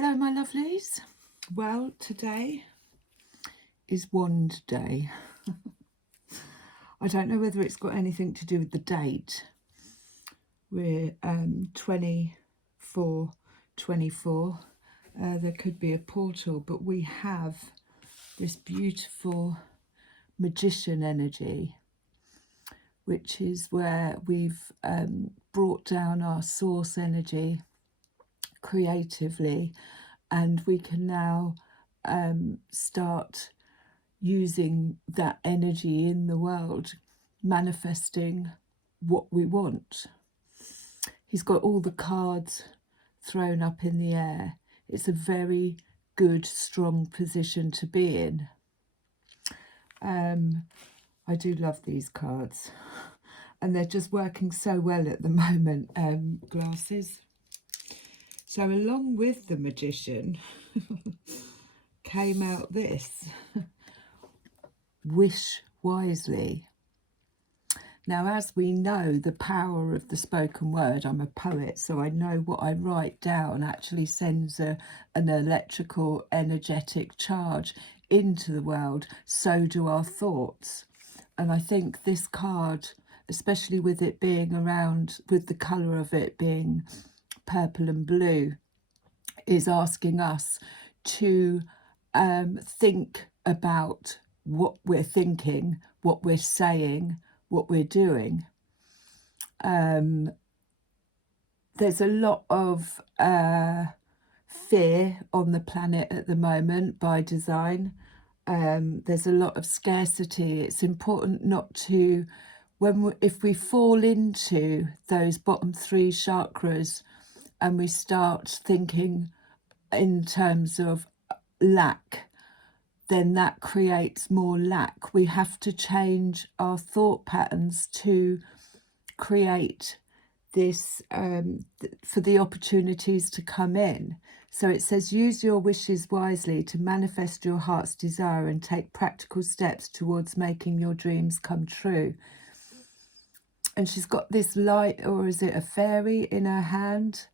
Hello, my lovelies. Well, today is Wand Day. I don't know whether it's got anything to do with the date. We're 24/24. There could be a portal, but we have this beautiful magician energy, which is where we've brought down our source energy creatively, and we can now start using that energy in the world, manifesting what we want. He's got all the cards thrown up in the air. It's a very good, strong position to be in. I do love these cards, and they're just working so well at the moment. Glasses. So along with the magician came out this. Wish wisely. Now, as we know, the power of the spoken word, I'm a poet, so I know what I write down actually sends an electrical, energetic charge into the world. So do our thoughts. And I think this card, especially with it being around, with the colour of it being purple and blue, is asking us to think about what we're thinking, what we're saying, what we're doing. There's a lot of fear on the planet at the moment by design. There's a lot of scarcity. It's important not to, if we fall into those bottom three chakras and we start thinking in terms of lack, then that creates more lack. We have to change our thought patterns to create this, for the opportunities to come in. So it says, use your wishes wisely to manifest your heart's desire and take practical steps towards making your dreams come true. And she's got this light, or is it a fairy, in her hand.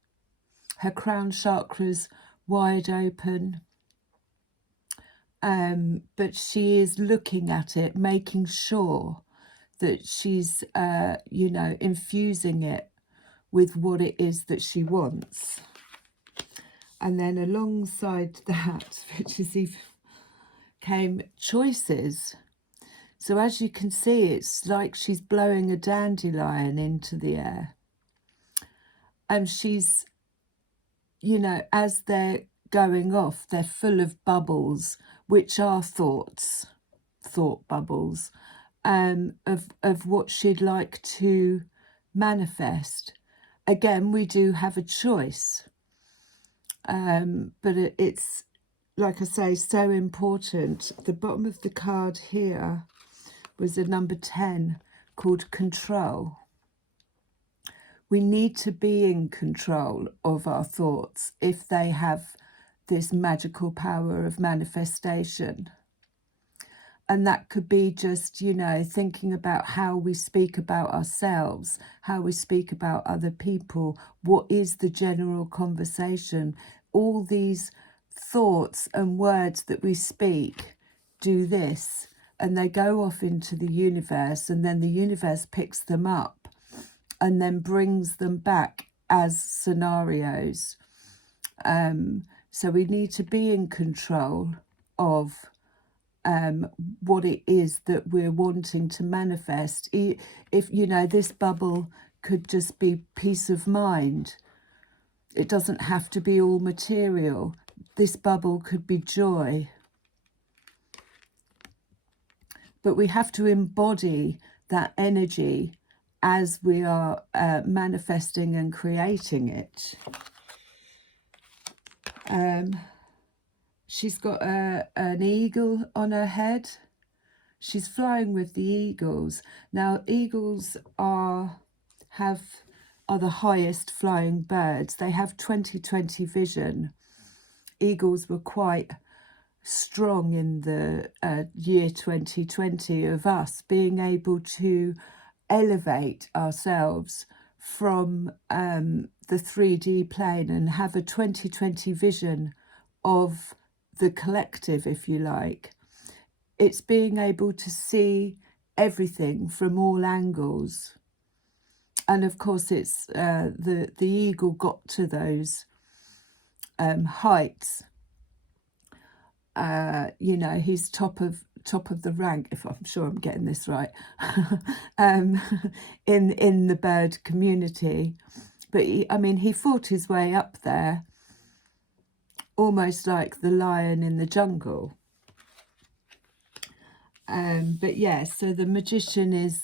Her crown chakra's wide open. But she is looking at it, making sure that she's, infusing it with what it is that she wants. And then alongside that, which is even, came choices. So as you can see, it's like she's blowing a dandelion into the air. And she's, as they're going off, they're full of bubbles, which are thoughts, thought bubbles, of what she'd like to manifest. Again, we do have a choice, but it's, like I say, so important. The bottom of the card here was a number 10 called control. We need to be in control of our thoughts if they have this magical power of manifestation. And that could be just, thinking about how we speak about ourselves, how we speak about other people, what is the general conversation. All these thoughts and words that we speak do this, and they go off into the universe, and then the universe picks them up and then brings them back as scenarios. So we need to be in control of what it is that we're wanting to manifest. If, this bubble could just be peace of mind. It doesn't have to be all material. This bubble could be joy. But we have to embody that energy as we are manifesting and creating it. She's got an eagle on her head. She's flying with the eagles. Now, eagles are the highest flying birds. They have 20/20 vision. Eagles were quite strong in the year 2020 of us being able to elevate ourselves from the 3D plane and have a 2020 vision of the collective, if you like. It's being able to see everything from all angles. And of course, it's the eagle got to those heights. You know, he's top of the rank, if I'm sure I'm getting this right, in the bird community. But I mean, he fought his way up there, almost like the lion in the jungle. But yeah, so the magician is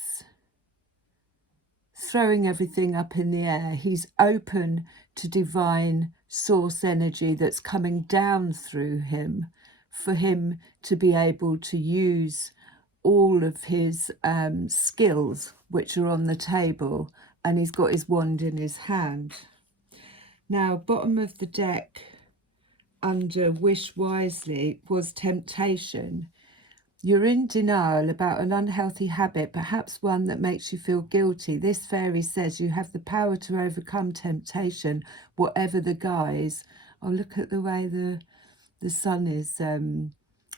throwing everything up in the air. He's open to divine source energy that's coming down through him, for him to be able to use all of his skills which are on the table, and he's got his wand in his hand. Now, bottom of the deck under Wish Wisely was temptation. You're in denial about an unhealthy habit, perhaps one that makes you feel guilty. This fairy says you have the power to overcome temptation, whatever the guise. Oh, look at the way the sun is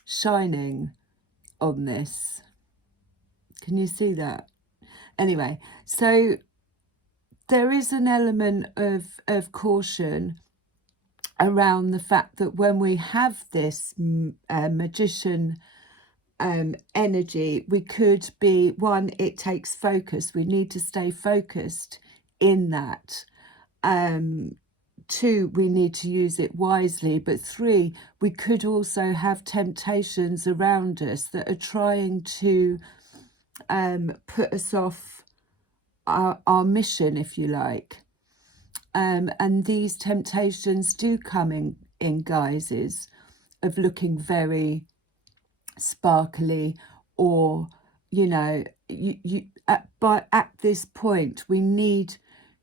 shining on this. Can you see that? Anyway, so there is an element of caution around the fact that when we have this magician energy, we could be, one, it takes focus. We need to stay focused in that. Two, we need to use it wisely. But three, we could also have temptations around us that are trying to put us off our mission, if you like. And these temptations do come in guises of looking very sparkly, or, you know, at this point we need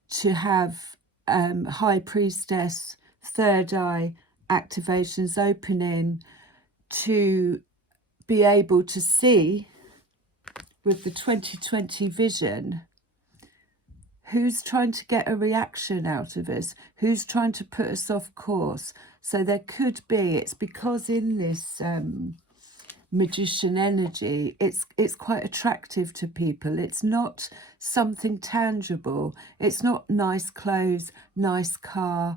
to have high priestess, third eye activations opening to be able to see with the 2020 vision who's trying to get a reaction out of us, who's trying to put us off course. So there could be, it's because in this magician energy, it's quite attractive to people. It's not something tangible. It's not nice clothes, nice car,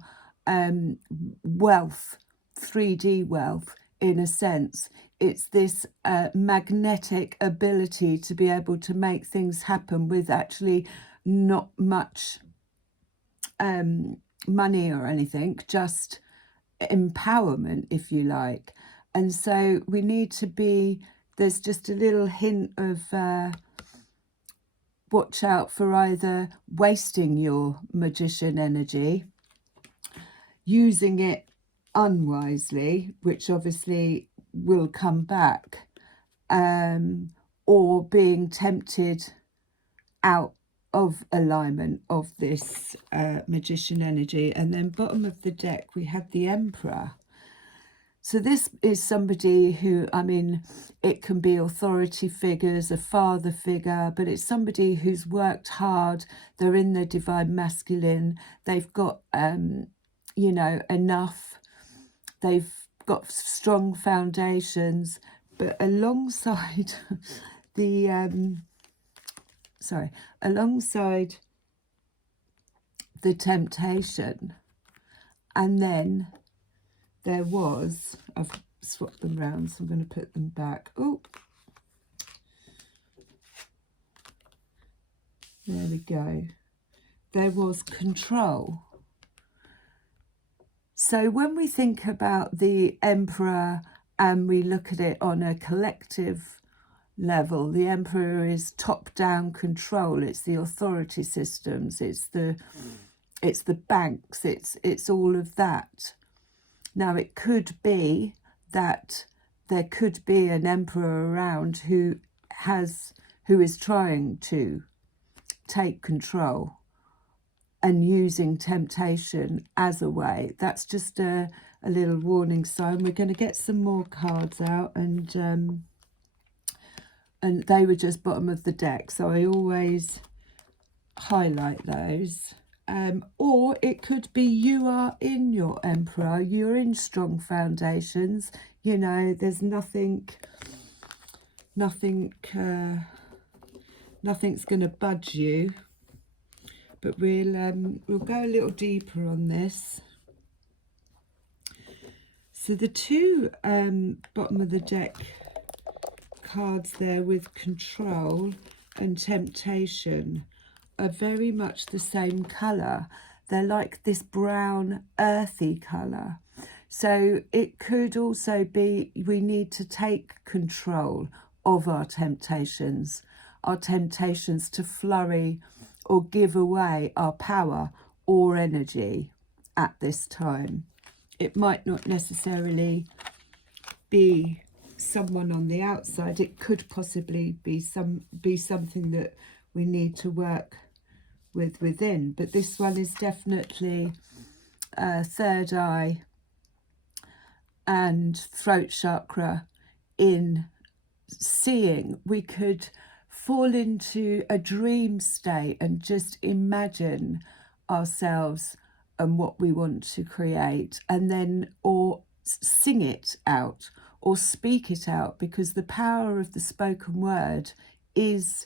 wealth, 3D wealth in a sense. It's this magnetic ability to be able to make things happen with actually not much money or anything, just empowerment, if you like. And so we need to be, there's just a little hint of watch out for either wasting your magician energy, using it unwisely, which obviously will come back, or being tempted out of alignment of this magician energy. And then bottom of the deck, we had the Emperor. So this is somebody who, I mean, it can be authority figures, a father figure, but it's somebody who's worked hard. They're in their divine masculine. They've got, you know, enough. They've got strong foundations. But alongside the, alongside the temptation, and then there was, I've swapped them round, so I'm going to put them back. Oh, there we go. There was control. So when we think about the Emperor and we look at it on a collective level, the Emperor is top-down control. It's the authority systems. It's the banks. It's all of that. Now, it could be that there could be an emperor around who is trying to take control and using temptation as a way. That's just a little warning sign. We're going to get some more cards out, and they were just bottom of the deck, so I always highlight those. Or it could be you are in your Emperor, you're in strong foundations, you know, there's nothing's going to budge you. But we'll go a little deeper on this. So the two bottom of the deck cards there with control and temptation are very much the same colour. They're like this brown earthy colour. So it could also be we need to take control of our temptations to flurry or give away our power or energy at this time. It might not necessarily be someone on the outside. It could possibly be something that we need to work with within. But this one is definitely third eye and throat chakra in seeing. We could fall into a dream state and just imagine ourselves and what we want to create, and then or sing it out or speak it out, because the power of the spoken word is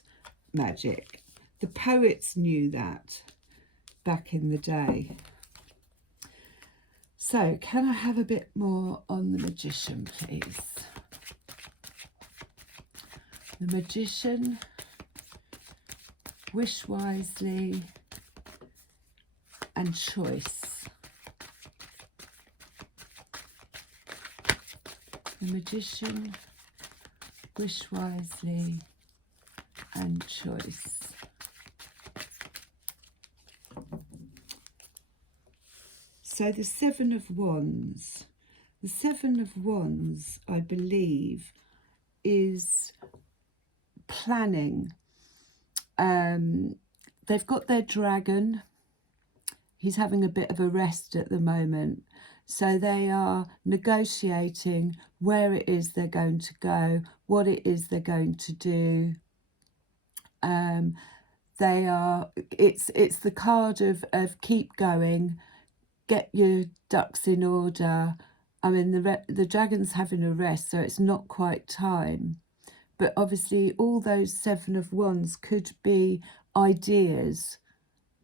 magic. The poets knew that back in the day. So can I have a bit more on the Magician, please? The Magician, wish wisely and choice. The Magician, wish wisely and choice. So the Seven of Wands. The Seven of Wands, I believe, is planning. They've got their dragon. He's having a bit of a rest at the moment. So they are negotiating where it is they're going to go, what it is they're going to do. It's the card of keep going, get your ducks in order. I mean, the dragon's having a rest, so it's not quite time. But obviously all those Seven of Wands could be ideas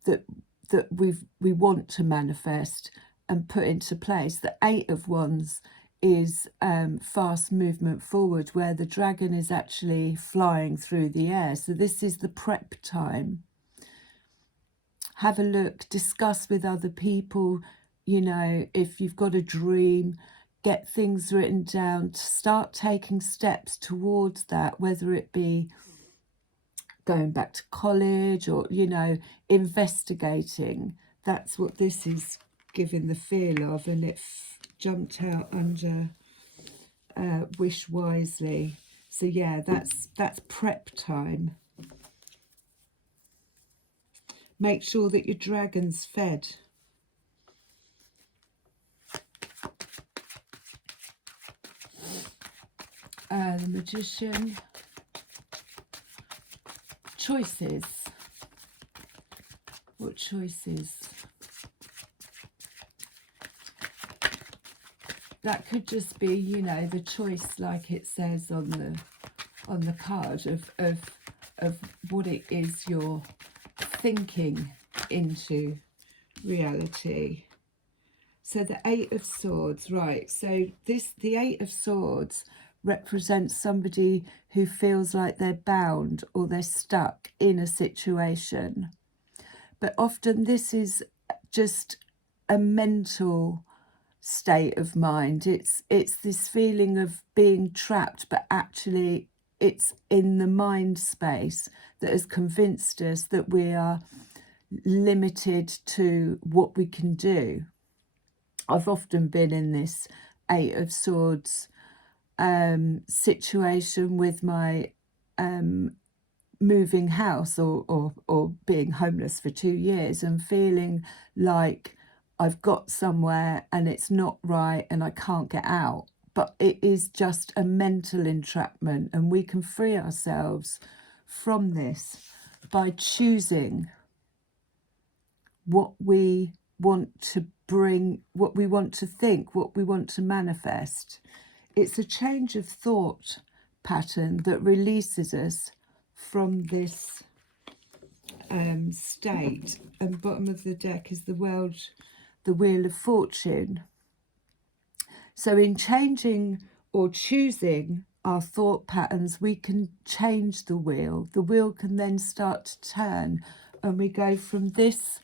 that we want to manifest and put into place. The Eight of Wands is fast movement forward, where the dragon is actually flying through the air. So this is the prep time. Have a look, discuss with other people, you know, if you've got a dream, get things written down, to start taking steps towards that, whether it be going back to college or, you know, investigating. That's what this is giving the feel of, and it jumped out under wish wisely. So yeah, that's prep time. Make sure that your dragon's fed. The Magician, choices. What choices? That could just be, you know, the choice, like it says on the card, of what it is you're thinking into reality. So the Eight of Swords, right? So the Eight of Swords represents somebody who feels like they're bound or they're stuck in a situation. But often this is just a mental state of mind. It's this feeling of being trapped, but actually it's in the mind space that has convinced us that we are limited to what we can do. I've often been in this Eight of Swords situation with my moving house or being homeless for 2 years, and feeling like I've got somewhere and it's not right and I can't get out. But it is just a mental entrapment, and we can free ourselves from this by choosing what we want to bring, what we want to think, what we want to manifest. It's a change of thought pattern that releases us from this state. And bottom of the deck is the Wheel of Fortune. So in changing or choosing our thought patterns, we can change the wheel. The wheel can then start to turn, and we go from this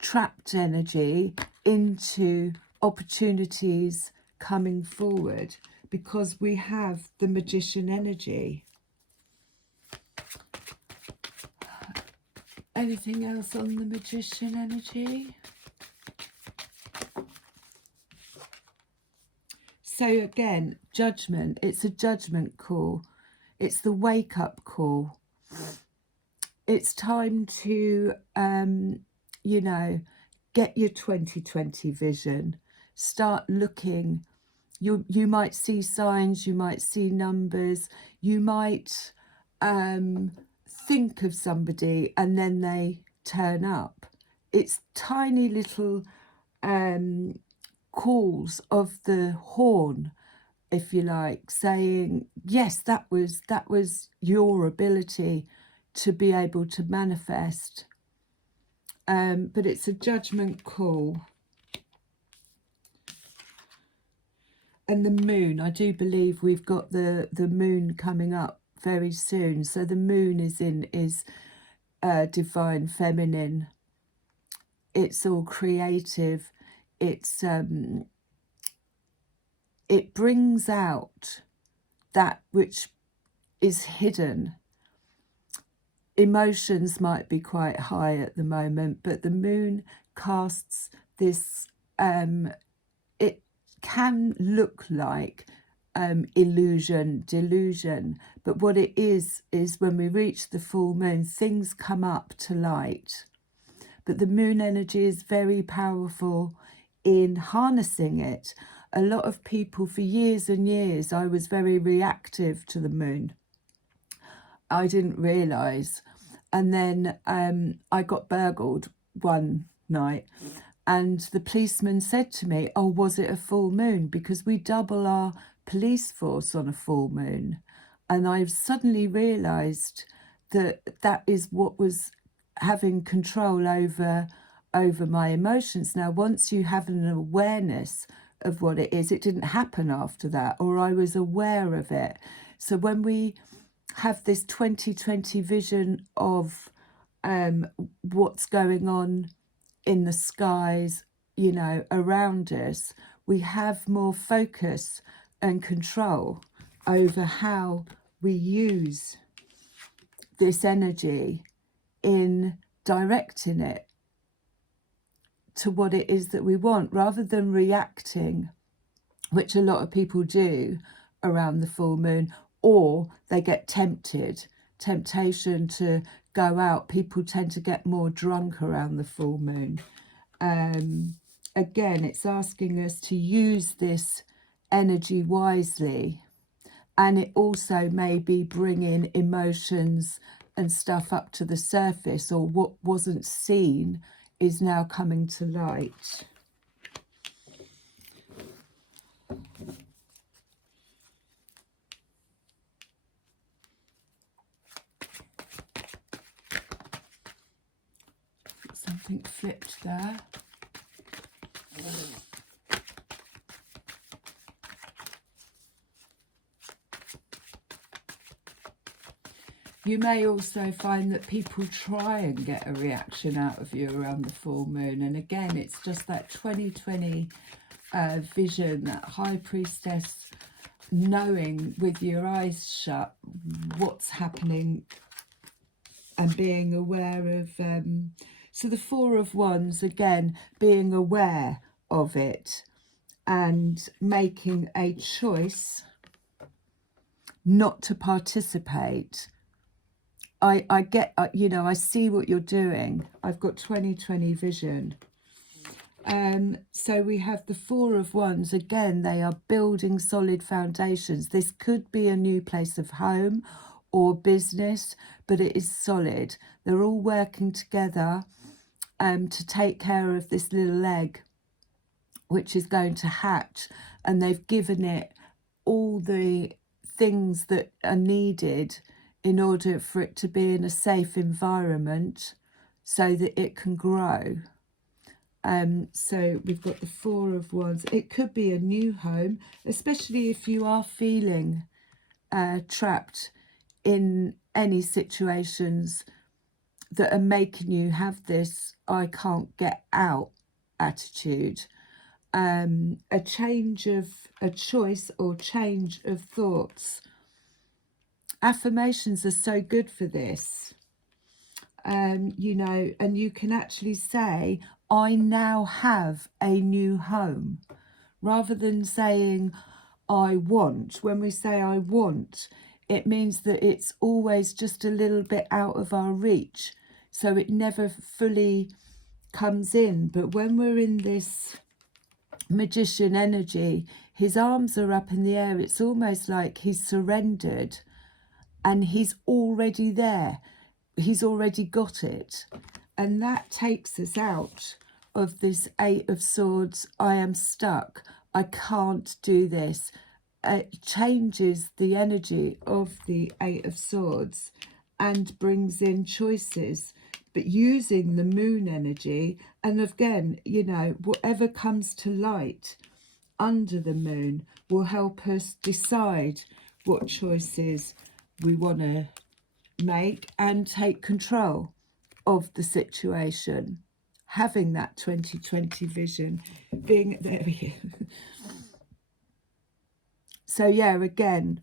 trapped energy into opportunities coming forward, because we have the Magician energy. Anything else on the Magician energy? So again, judgment. It's a judgment call. It's the wake-up call. It's time to, you know, get your 2020 vision. Start looking. You might see signs, you might see numbers, you might think of somebody and then they turn up. It's tiny little calls of the horn, if you like, saying, yes, that was your ability to be able to manifest. But it's a judgment call. And the moon, I do believe we've got the moon coming up very soon. So the moon is divine feminine. It's all creative. It's it brings out that which is hidden. Emotions might be quite high at the moment, but the moon casts this, it can look like illusion, delusion, but what it is when we reach the full moon, things come up to light. But the moon energy is very powerful in harnessing it. A lot of people, for years and years, I was very reactive to the moon. I didn't realise. And then I got burgled one night, and the policeman said to me, oh, was it a full moon? Because we double our police force on a full moon. And I've suddenly realised that that is what was having control over my emotions. Now, once you have an awareness of what it is, it didn't happen after that, or I was aware of it. So when we have this 2020 vision of what's going on in the skies, you know, around us, we have more focus and control over how we use this energy in directing it to what it is that we want, rather than reacting, which a lot of people do around the full moon, or they get temptation to go out. People tend to get more drunk around the full moon. Again, it's asking us to use this energy wisely, and it also may be bringing emotions and stuff up to the surface, or what wasn't seen is now coming to light. Something flipped there. You may also find that people try and get a reaction out of you around the full moon. And again, it's just that 2020 vision, that high priestess knowing with your eyes shut what's happening and being aware of. So the Four of Wands, again, being aware of it and making a choice not to participate. I get, you know, I see what you're doing. I've got 2020 vision. So we have the Four of Wands. Again, they are building solid foundations. This could be a new place of home or business, but it is solid. They're all working together to take care of this little egg, which is going to hatch, and they've given it all the things that are needed in order for it to be in a safe environment so that it can grow. So we've got the Four of Wands. It could be a new home, especially if you are feeling trapped in any situations that are making you have this I can't get out attitude. A choice or change of thoughts. Affirmations are so good for this. You know, and you can actually say, I now have a new home, rather than saying, I want. When we say I want, it means that it's always just a little bit out of our reach, so it never fully comes in. But when we're in this magician energy, his arms are up in the air. It's almost like he's surrendered and he's already there. He's already got it. And that takes us out of this Eight of Swords. I am stuck. I can't do this. It changes the energy of the Eight of Swords and brings in choices, but using the moon energy. And again, you know, whatever comes to light under the moon will help us decide what choices we want to make and take control of the situation. Having that 2020 vision, being there. So yeah, again,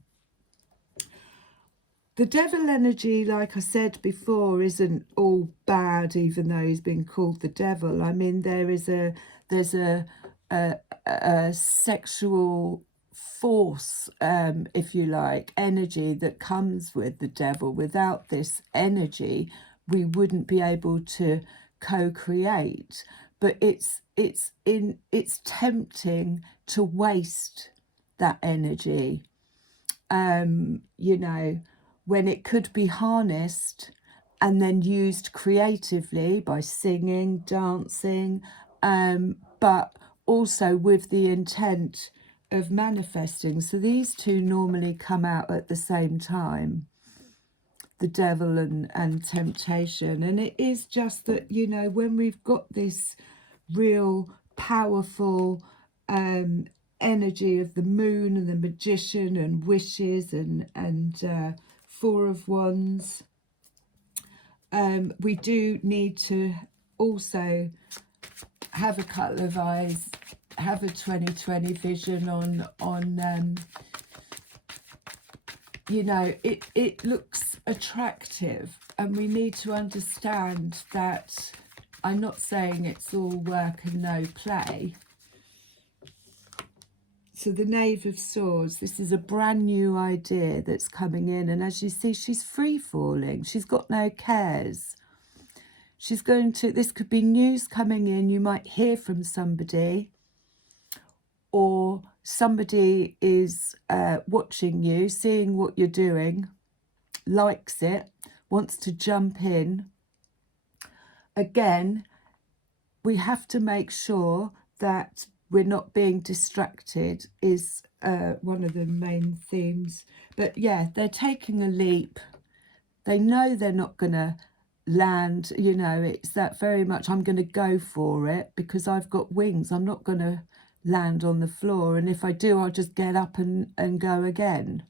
the devil energy, like I said before, isn't all bad, even though he's been called the devil. I mean, there's a sexual force, if you like, energy that comes with the devil. Without this energy, we wouldn't be able to co-create. But it's tempting to waste that energy. You know, when it could be harnessed and then used creatively by singing, dancing, but also with the intent of manifesting. So these two normally come out at the same time, the devil and temptation. And it is just that, you know, when we've got this real powerful energy of the moon and the magician and wishes and Four of Wands, we do need to also have a couple of eyes, have a 2020 vision on you know, it looks attractive, and we need to understand that I'm not saying it's all work and no play. So the Knave of Swords, this is a brand new idea that's coming in. And as you see, she's free falling. She's got no cares. She's going to, this could be news coming in. You might hear from somebody, or somebody is watching you, seeing what you're doing, likes it, wants to jump in. Again, we have to make sure that we're not being distracted, is one of the main themes. But yeah, they're taking a leap. They know they're not going to land, you know, it's that very much, I'm going to go for it because I've got wings. I'm not going to land on the floor. And if I do, I'll just get up and go again.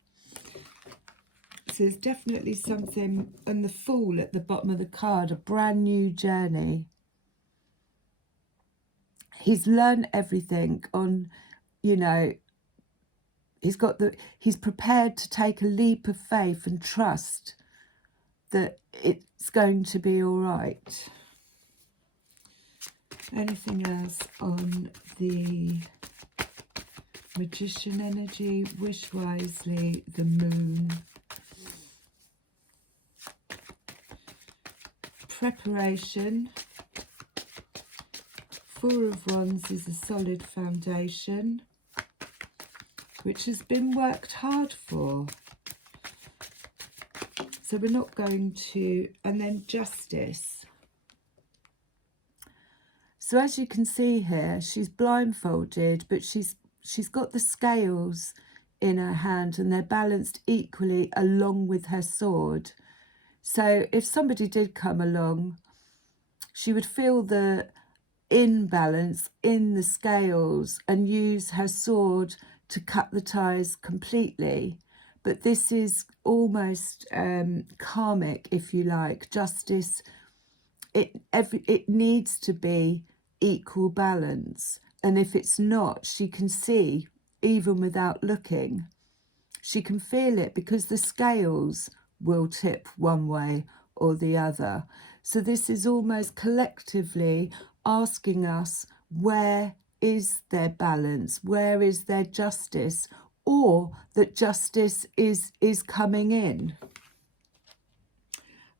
So there's definitely something, and the Fool at the bottom of the card, a brand new journey. He's learned everything on, you know, he's prepared to take a leap of faith and trust that it's going to be all right. Anything else on the magician energy? Wish wisely, the moon. Preparation. Four of Wands is a solid foundation, which has been worked hard for. So we're not going to, and then Justice. So as you can see here, she's blindfolded, but she's got the scales in her hand and they're balanced equally along with her sword. So if somebody did come along, she would feel the imbalance in the scales and use her sword to cut the ties completely. But this is almost karmic, if you like. Justice, it needs to be equal balance, and if it's not, she can see, even without looking, she can feel it, because the scales will tip one way or the other. So this is almost collectively asking us, where is their balance, where is their justice, or that justice is coming in.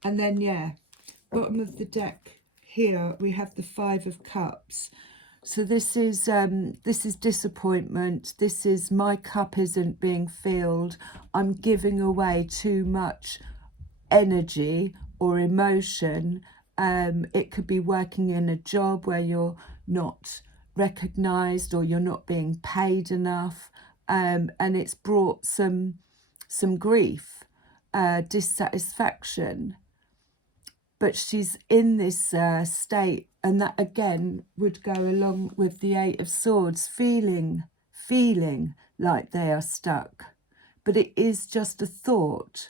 And then, yeah, bottom of the deck here we have the 5 of Cups. So this is disappointment. This is, my cup isn't being filled. I'm giving away too much energy or emotion. It could be working in a job where you're not recognized or you're not being paid enough, and it's brought some grief, dissatisfaction. But she's in this state, and that again would go along with the 8 of Swords, feeling like they are stuck. But it is just a thought,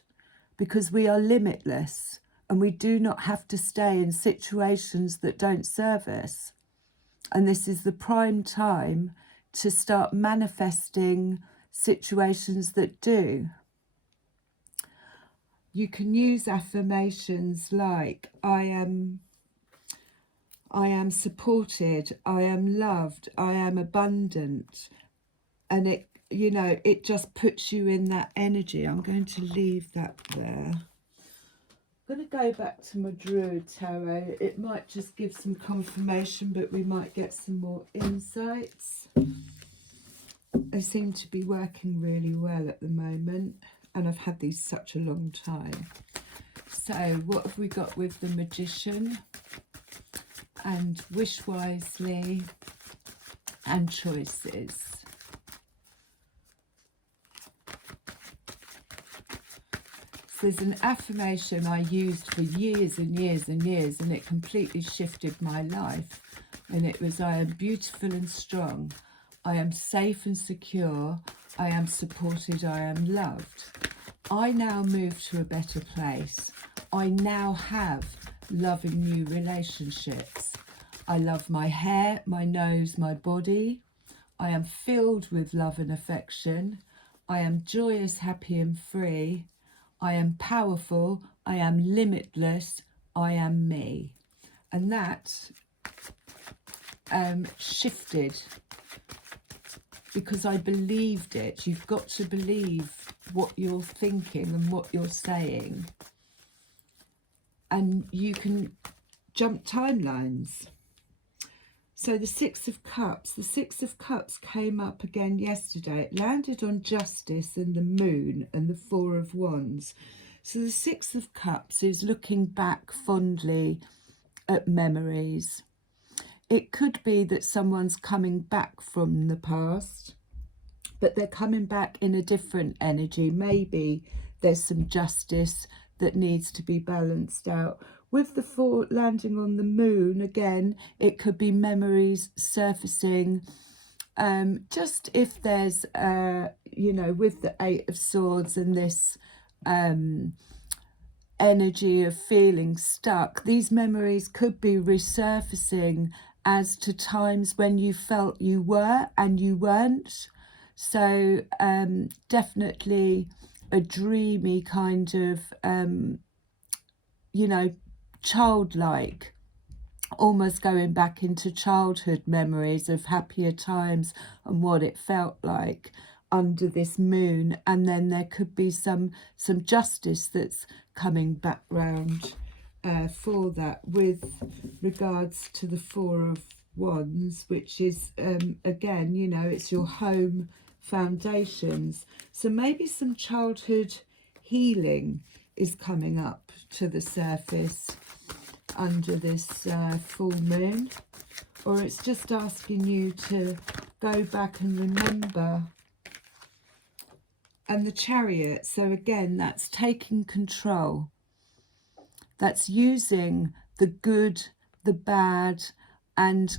because we are limitless and we do not have to stay in situations that don't serve us. And this is the prime time to start manifesting situations that do. You can use affirmations like, I am supported, I am loved, I am abundant. And it, you know, it just puts you in that energy. I'm going to leave that there. I'm going to go back to my Druid Tarot. It might just give some confirmation, but we might get some more insights. They seem to be working really well at the moment, and I've had these such a long time. So what have we got with the Magician, and Wish Wisely, and Choices? So there's an affirmation I used for years and years and years, and it completely shifted my life. And it was, I am beautiful and strong. I am safe and secure. I am supported. I am loved. I now move to a better place. I now have loving new relationships. I love my hair, my nose, my body. I am filled with love and affection. I am joyous, happy and free. I am powerful. I am limitless. I am me. And that shifted, because I believed it. You've got to believe what you're thinking and what you're saying. And you can jump timelines. So the 6 of Cups. The 6 of Cups came up again yesterday. It landed on Justice and the Moon and the 4 of Wands. So the 6 of Cups is looking back fondly at memories. It could be that someone's coming back from the past, but they're coming back in a different energy. Maybe there's some justice that needs to be balanced out. With the 4 landing on the Moon, again, it could be memories surfacing. Just if there's, you know, with the 8 of Swords and this energy of feeling stuck, these memories could be resurfacing as to times when you felt you were and you weren't. So definitely a dreamy kind of, you know, childlike, almost going back into childhood memories of happier times and what it felt like under this moon. And then there could be some justice that's coming back round for that, with regards to the 4 of Wands, which is again, you know, it's your home foundations. So maybe some childhood healing is coming up to the surface under this full moon. or it's just asking you to go back and remember. And the Chariot, so again, that's taking control. That's using the good, the bad, and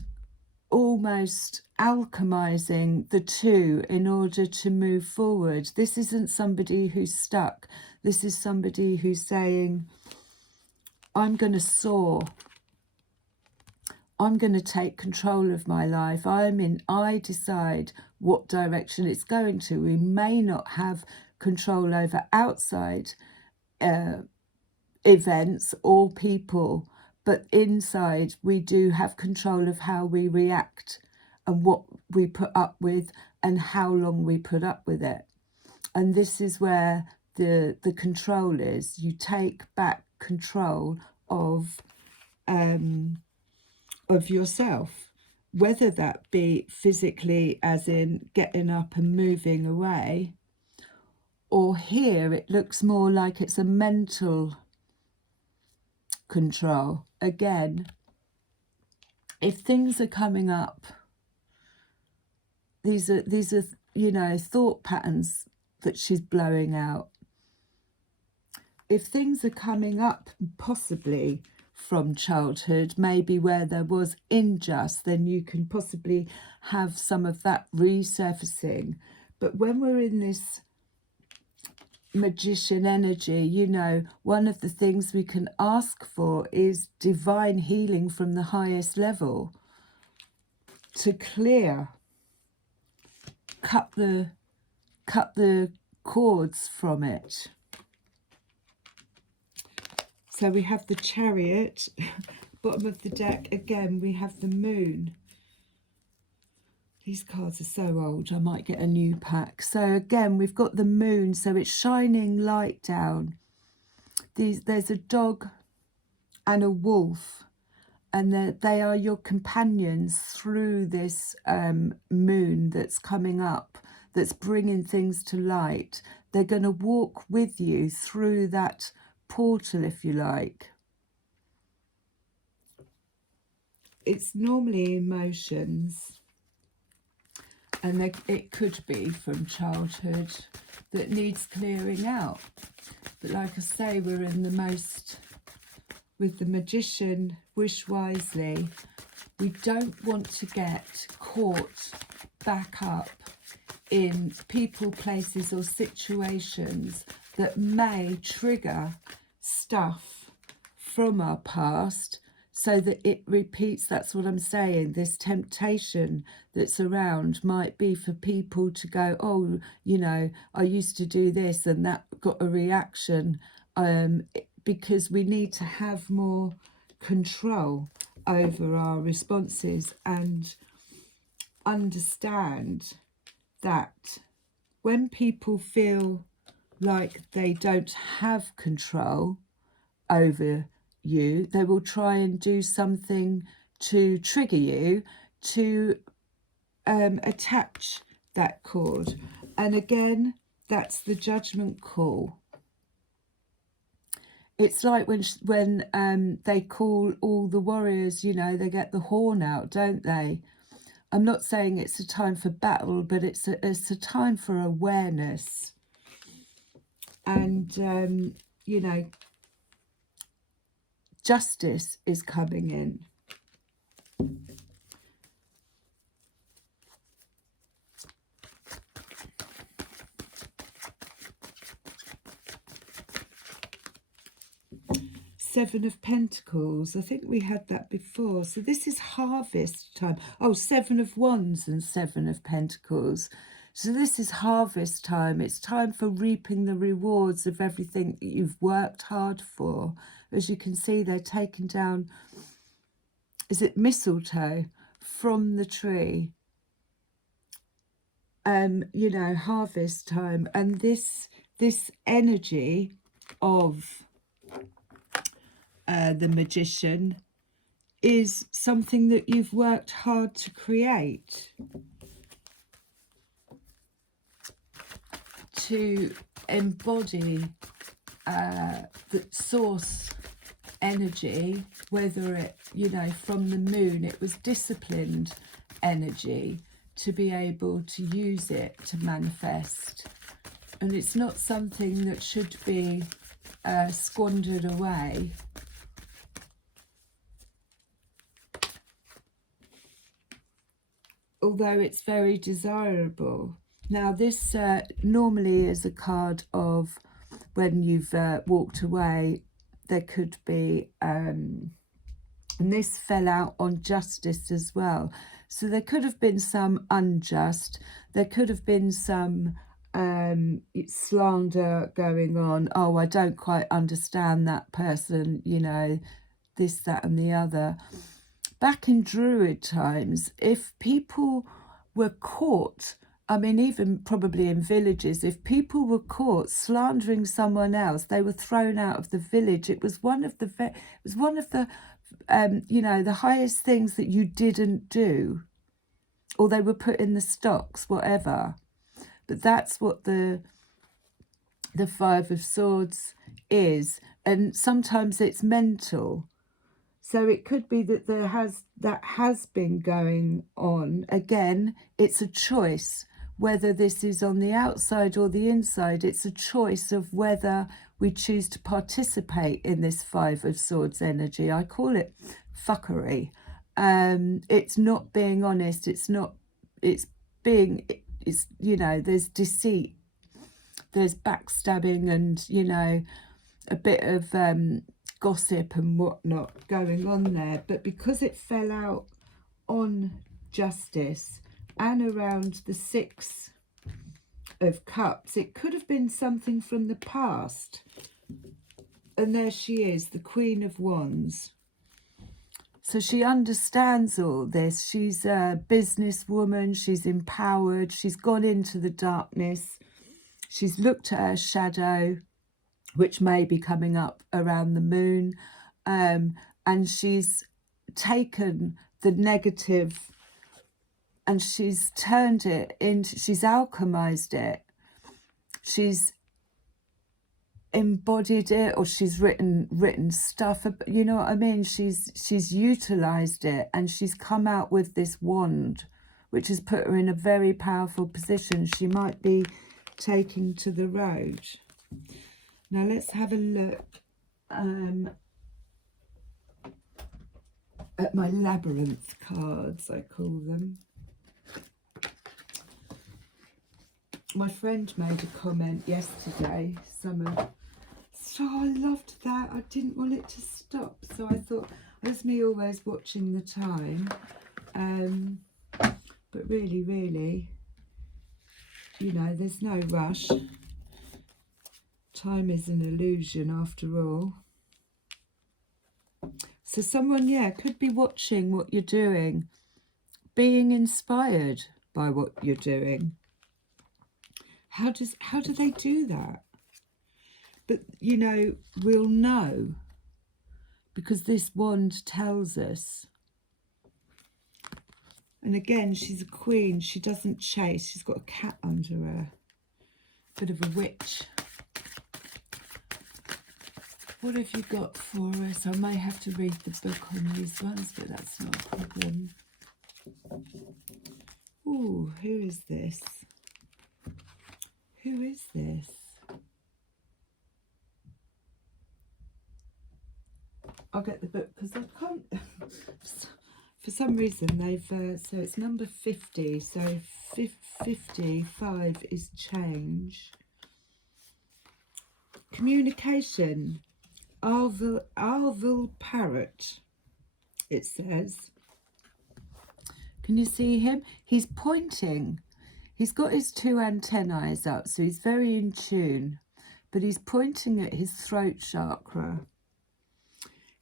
almost alchemizing the two in order to move forward. This isn't somebody who's stuck. This is somebody who's saying, I'm going to soar. I'm going to take control of my life. I decide what direction it's going to. We may not have control over outside events or people, but inside we do have control of how we react and what we put up with and how long we put up with it. And this is where the control is. You take back control of yourself, whether that be physically, as in getting up and moving away, or here it looks more like it's a mental control. Again, if things are coming up, these are you know, thought patterns that she's blowing out. If things are coming up possibly from childhood, maybe where there was unjust, then you can possibly have some of that resurfacing. But when we're in this magician energy, you know, one of the things we can ask for is divine healing from the highest level to clear, cut the cords from it. So we have the Chariot, bottom of the deck. Again, we have the Moon. These cards are so old, I might get a new pack. So again, we've got the Moon, so it's shining light down. There's a dog and a wolf, and they are your companions through this moon that's coming up, that's bringing things to light. They're going to walk with you through that portal, if you like. It's normally emotions, and it could be from childhood that needs clearing out. But like I say, we're in the most, with the Magician, wish wisely. We don't want to get caught back up in people, places or situations that may trigger stuff from our past so that it repeats. That's what I'm saying. This temptation that's around might be for people to go, oh, you know, I used to do this and that got a reaction, because we need to have more control over our responses and understand that when people feel like they don't have control over you, they will try and do something to trigger you, to attach that cord. And again, that's the judgment call. It's like when they call all the warriors, you know, they get the horn out, don't they? I'm not saying it's a time for battle, but it's a time for awareness. And, you know, justice is coming in. Seven of Pentacles. I think we had that before. So this is harvest time. Oh, Seven of Wands and Seven of Pentacles. So this is harvest time. It's time for reaping the rewards of everything that you've worked hard for. As you can see, they're taking down, is it mistletoe, from the tree. You know, harvest time. And this energy of the Magician is something that you've worked hard to create, to embody the source energy, whether it, you know, from the moon, it was disciplined energy to be able to use it to manifest. And it's not something that should be squandered away. Although it's very desirable. Now this normally is a card of when you've walked away. There could be, and this fell out on justice as well. So there could have been some unjust, there could have been some slander going on. Oh, I don't quite understand that person, you know, this, that and the other. Back in Druid times, if people were caught, I mean, even probably in villages, if people were caught slandering someone else, they were thrown out of the village. It was one of the, you know, the highest things that you didn't do, or they were put in the stocks, whatever. But that's what the Five of Swords is, and sometimes it's mental. So it could be that that has been going on. Again, it's a choice whether this is on the outside or the inside. It's a choice of whether we choose to participate in this Five of Swords energy. I call it fuckery. It's not being honest. It's you know, there's deceit, there's backstabbing, and, you know, a bit of gossip and whatnot going on there. But because it fell out on justice and around the Six of Cups, it could have been something from the past. And there she is, the Queen of Wands. So she understands all this. She's a businesswoman, she's empowered, she's gone into the darkness, she's looked at her shadow, which may be coming up around the moon, and she's taken the negative and she's turned it into, she's alchemized it, she's embodied it, or she's written stuff, you know what I mean? She's utilized it, and she's come out with this wand, which has put her in a very powerful position. She might be taking to the road. Now let's have a look at my labyrinth cards, I call them. My friend made a comment yesterday, so I loved that. I didn't want it to stop, so I thought, there's me always watching the time, but really, you know, there's no rush. Time is an illusion after all. So someone, yeah, could be watching what you're doing, being inspired by what you're doing. How do they do that? But, you know, we'll know, because this wand tells us. And again, she's a queen. She doesn't chase. She's got a cat under her. Bit of a witch. What have you got for us? I may have to read the book on these ones, but that's not a problem. Ooh, who is this? Who is this? I'll get the book because I can't. For some reason they've. So it's number 50. So 55 is change. Communication. Arvel Parrot. It says. Can you see him? He's pointing. He's got his two antennae up, so he's very in tune. But he's pointing at his throat chakra.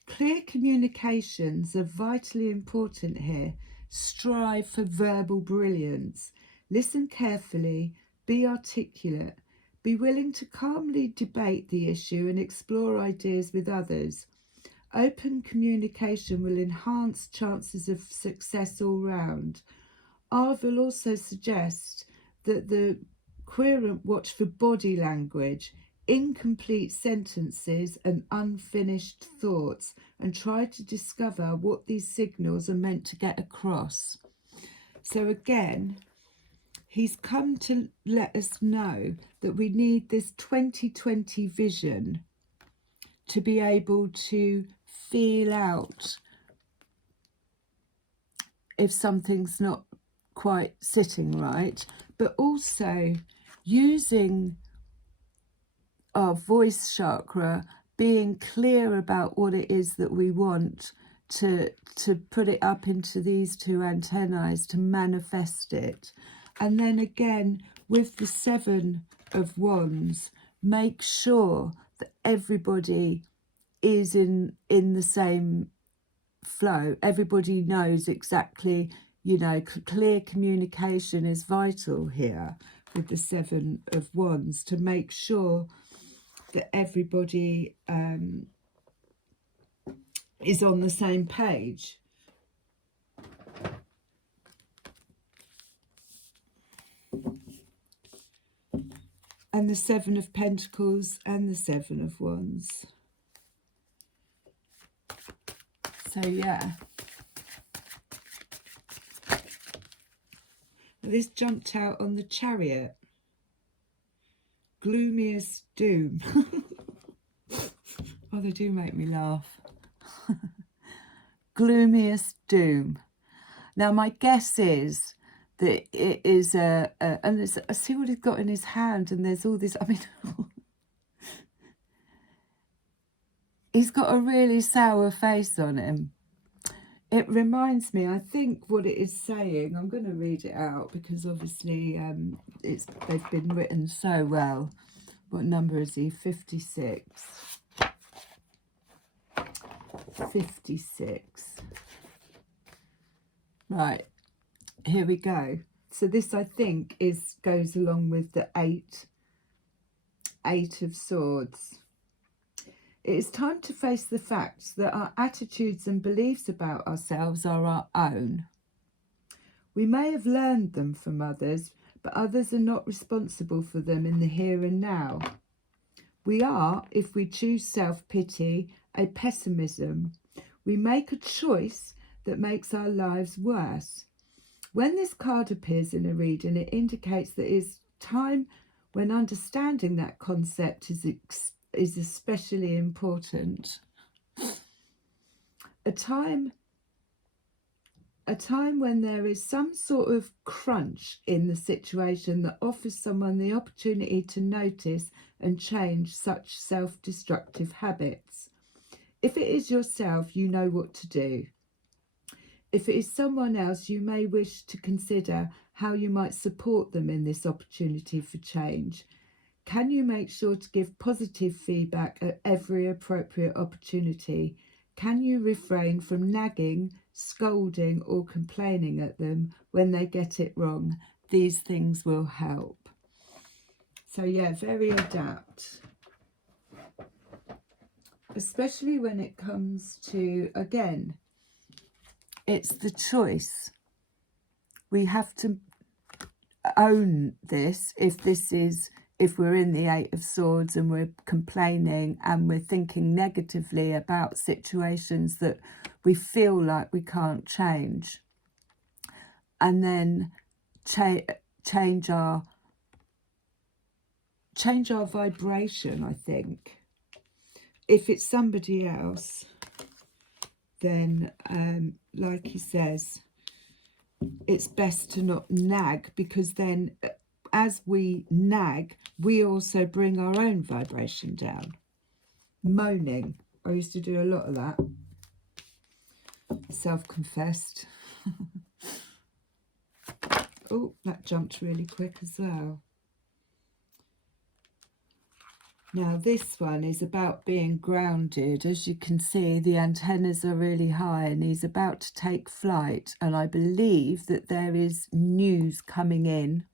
Clear communications are vitally important here. Strive for verbal brilliance. Listen carefully. Be articulate. Be willing to calmly debate the issue and explore ideas with others. Open communication will enhance chances of success all round. Arvel also suggests that the querent watch for body language. incomplete sentences and unfinished thoughts, and try to discover what these signals are meant to get across. So again, he's come to let us know that we need this 2020 vision to be able to feel out if something's not quite sitting right, but also using our voice chakra, being clear about what it is that we want, to put it up into these two antennae, to manifest it. And then again, with the Seven of Wands, make sure that everybody is in the same flow. Everybody knows exactly, you know, clear communication is vital here with the Seven of Wands, to make sure that everybody is on the same page. And the Seven of Pentacles and the Seven of Wands. So yeah, this jumped out on the Chariot. Gloomiest doom. Oh, they do make me laugh. Gloomiest doom. Now, my guess is that it is and I see what he's got in his hand, and there's all this, I mean, he's got a really sour face on him. It reminds me, I think what it is saying, I'm going to read it out because obviously they've been written so well. What number is he? 56. 56. Right, here we go. So this, I think, goes along with the Eight of Swords. It is time to face the facts that our attitudes and beliefs about ourselves are our own. We may have learned them from others, but others are not responsible for them in the here and now. We are, if we choose self-pity, a pessimism. We make a choice that makes our lives worse. When this card appears in a reading, it indicates that it is time when understanding that concept is especially important. A time when there is some sort of crunch in the situation that offers someone the opportunity to notice and change such self-destructive habits. If it is yourself, you know what to do. If it is someone else, you may wish to consider how you might support them in this opportunity for change. Can you make sure to give positive feedback at every appropriate opportunity? Can you refrain from nagging, scolding or complaining at them when they get it wrong? These things will help. So yeah, very adept. Especially when it comes to, again, it's the choice. We have to own this. If we're in the Eight of Swords and we're complaining and we're thinking negatively about situations that we feel like we can't change, and then change our vibration, I think. If it's somebody else, then like he says, it's best to not nag, because then as we nag, we also bring our own vibration down. Moaning. I used to do a lot of that. Self-confessed. Oh, that jumped really quick as well. Now this one is about being grounded. As you can see, the antennas are really high and he's about to take flight. And I believe that there is news coming in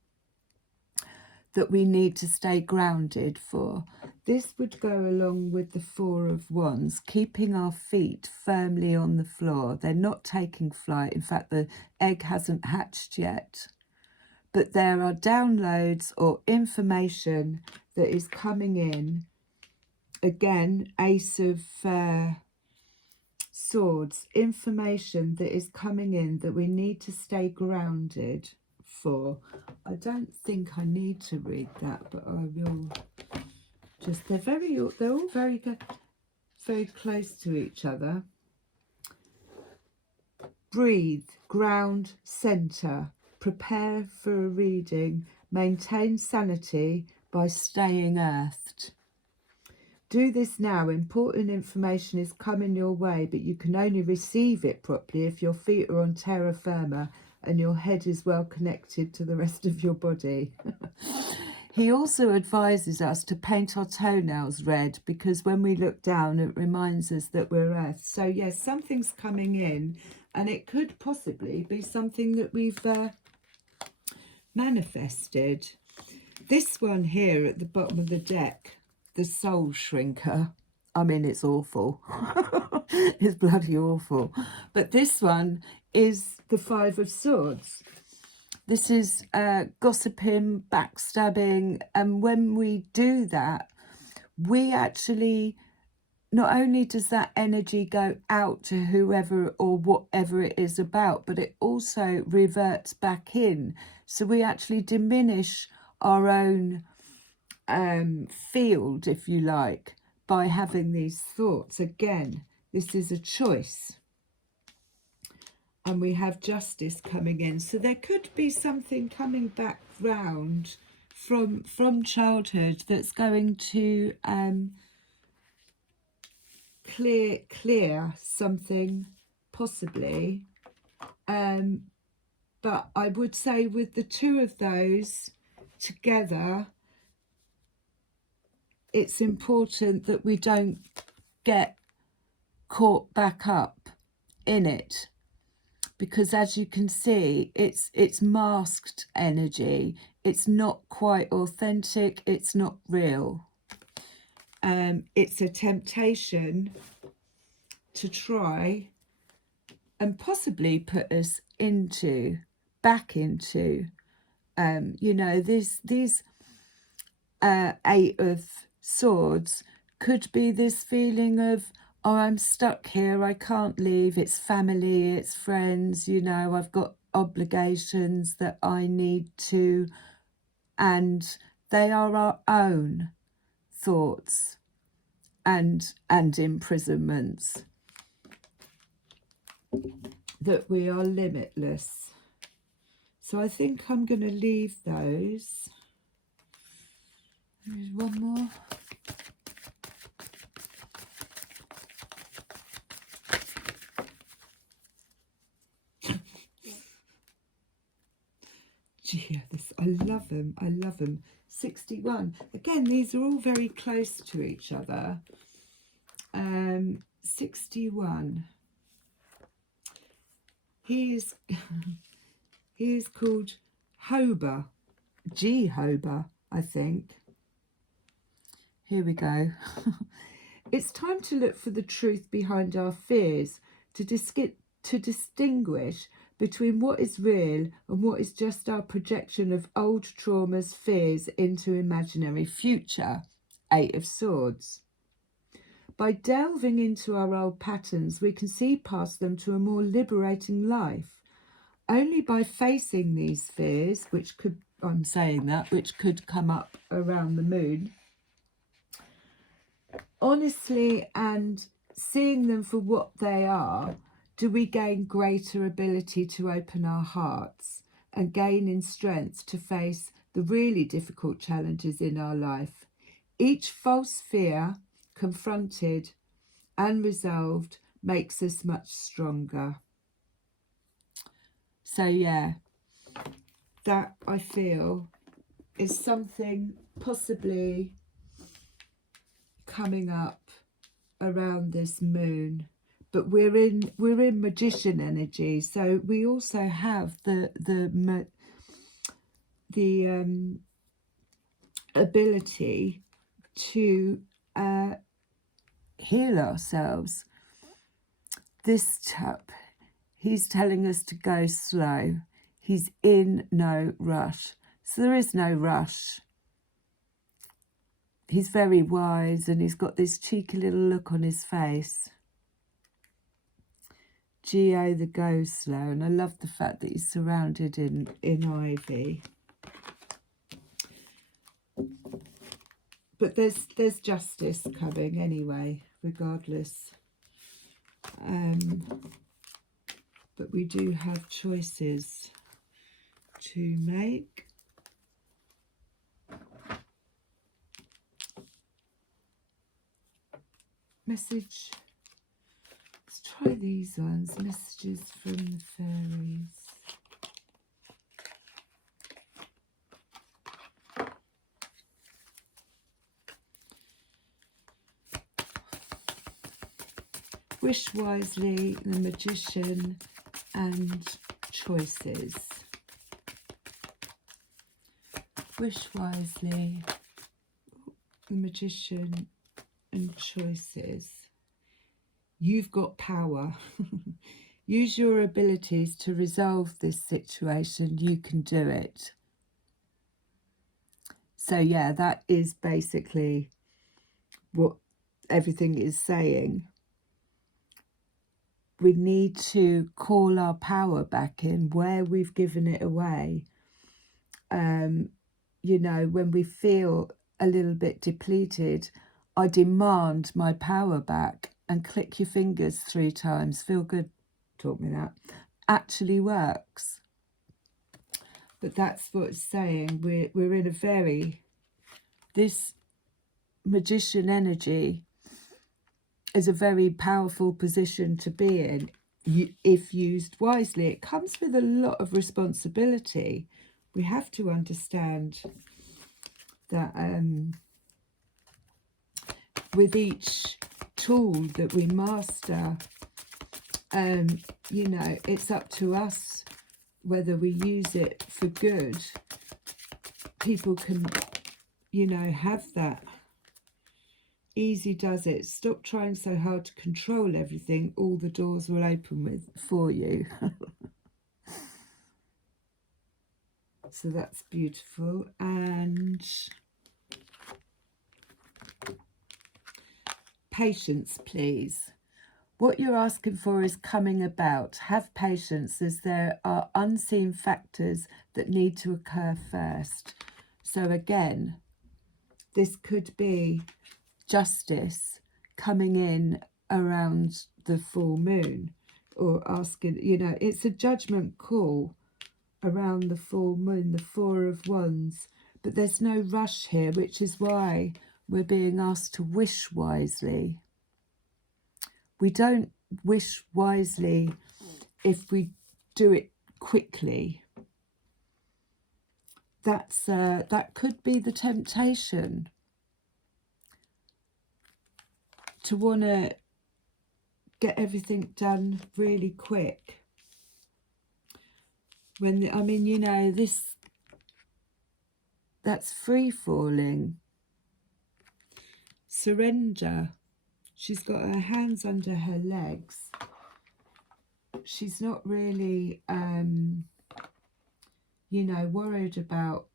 that we need to stay grounded for. This would go along with the Four of Wands, keeping our feet firmly on the floor. They're not taking flight. In fact, the egg hasn't hatched yet. But there are downloads or information that is coming in. Again, Ace of Swords, information that is coming in that we need to stay grounded for. I don't think I need to read that, but I will just, they're all very good, very close to each other. Breathe, ground, center, prepare for a reading, maintain sanity by staying earthed. Do this now. Important information is coming your way, but you can only receive it properly if your feet are on terra firma and your head is well connected to the rest of your body. He also advises us to paint our toenails red, because when we look down, it reminds us that we're earth. So yes, something's coming in, and it could possibly be something that we've manifested. This one here at the bottom of the deck, the Soul Shrinker. I mean, it's awful. It's bloody awful. But this one is the Five of Swords. This is gossiping, backstabbing. And when we do that, we actually, not only does that energy go out to whoever or whatever it is about, but it also reverts back in. So we actually diminish our own field, if you like, by having these thoughts. Again, this is a choice. And we have Justice coming in. So there could be something coming back round from childhood that's going to clear something, possibly. But I would say with the two of those together, it's important that we don't get caught back up in it, because as you can see, it's masked energy. It's not quite authentic. It's not real. It's a temptation to try and possibly put us back into, you know, these Eight of Swords could be this feeling of, oh, I'm stuck here, I can't leave, it's family, it's friends, you know, I've got obligations that I need to, and they are our own thoughts and imprisonments, that we are limitless. So I think I'm going to leave those. There's one more. Gee, I love them. I love them. 61. Again, these are all very close to each other. 61. He is called Hober. Jehovah, I think. Here we go. It's time to look for the truth behind our fears, to distinguish between what is real and what is just our projection of old traumas, fears into imaginary future. Eight of Swords. By delving into our old patterns, we can see past them to a more liberating life. Only by facing these fears, which could, I'm saying that, which could come up around the moon, honestly, and seeing them for what they are, do we gain greater ability to open our hearts and gain in strength to face the really difficult challenges in our life. Each false fear confronted and resolved makes us much stronger. So yeah, that I feel is something possibly coming up around this moon. But we're in magician energy, so we also have the ability to heal ourselves. This chap, he's telling us to go slow. He's in no rush. So there is no rush. he's very wise, and he's got this cheeky little look on his face. Geo the go slow, and I love the fact that he's surrounded in ivy. But there's justice coming anyway, regardless. But we do have choices to make. Message. Let's try these ones. Messages from the fairies. Wish wisely, the magician, and choices. Wish wisely, the magician, and choices. You've got power. Use your abilities to resolve this situation. You can do it. So yeah, that is basically what everything is saying. We need to call our power back in where we've given it away. You know, when we feel a little bit depleted, I demand my power back, and click your fingers 3 times. Feel good, taught me that. Actually works. But that's what it's saying. We're in a very, this magician energy is a very powerful position to be in if used wisely. It comes with a lot of responsibility. We have to understand that with each tool that we master, you know, it's up to us whether we use it for good. People can, you know, have that. Easy does it. Stop trying so hard to control everything. All the doors will open for you. So that's beautiful. And patience, please. What you're asking for is coming about. Have patience, as there are unseen factors that need to occur first. So again, this could be justice coming in around the full moon, or asking, you know, it's a judgment call around the full moon, the 4 of Wands. But there's no rush here, which is why we're being asked to wish wisely. We don't wish wisely if we do it quickly. That could be the temptation, to want to get everything done really quick. When, I mean, you know, that's free falling. Surrender. She's got her hands under her legs. She's not really, you know, worried about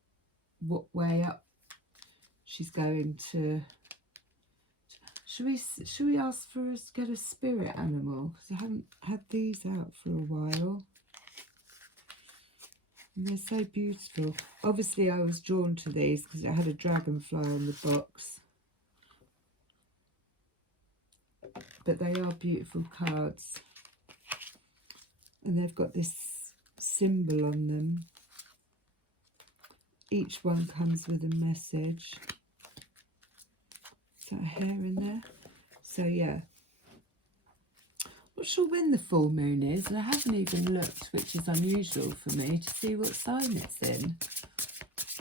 what way up she's going to. Should we ask for us to get a spirit animal? Because I haven't had these out for a while. And they're so beautiful. Obviously, I was drawn to these because it had a dragonfly on the box. But they are beautiful cards. And they've got this symbol on them. Each one comes with a message. Is that a hair in there? So, yeah. Not sure when the full moon is, and I haven't even looked, which is unusual for me, to see what sign it's in.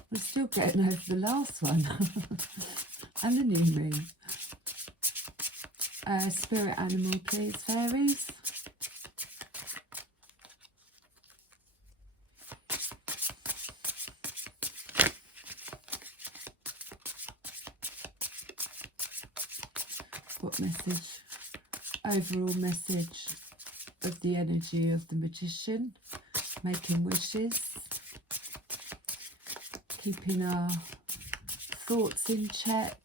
We're still getting over the last one. And the new moon. Spirit animal, please, fairies. What message? Overall message of the energy of the magician. Making wishes. Keeping our thoughts in check.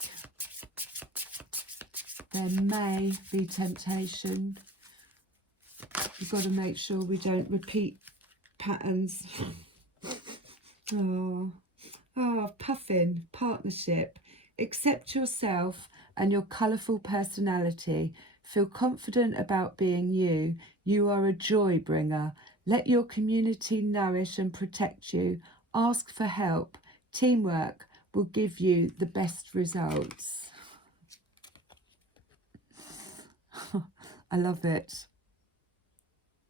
there may be temptation. We've got to make sure we don't repeat patterns. Oh, puffin, partnership. Accept yourself and your colourful personality. Feel confident about being you. You are a joy bringer. Let your community nourish and protect you. Ask for help. Teamwork will give you the best results. I love it.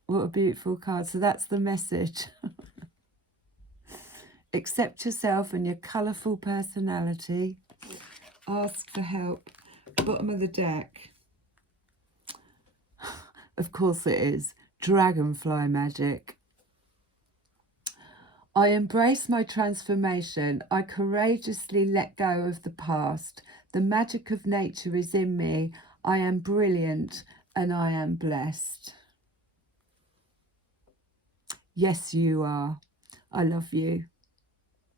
What a beautiful card. So that's the message. Accept yourself and your colourful personality. Ask for help. Bottom of the deck. Of course it is. Dragonfly magic. I embrace my transformation. I courageously let go of the past. The magic of nature is in me. I am brilliant and I am blessed. Yes, you are. I love you.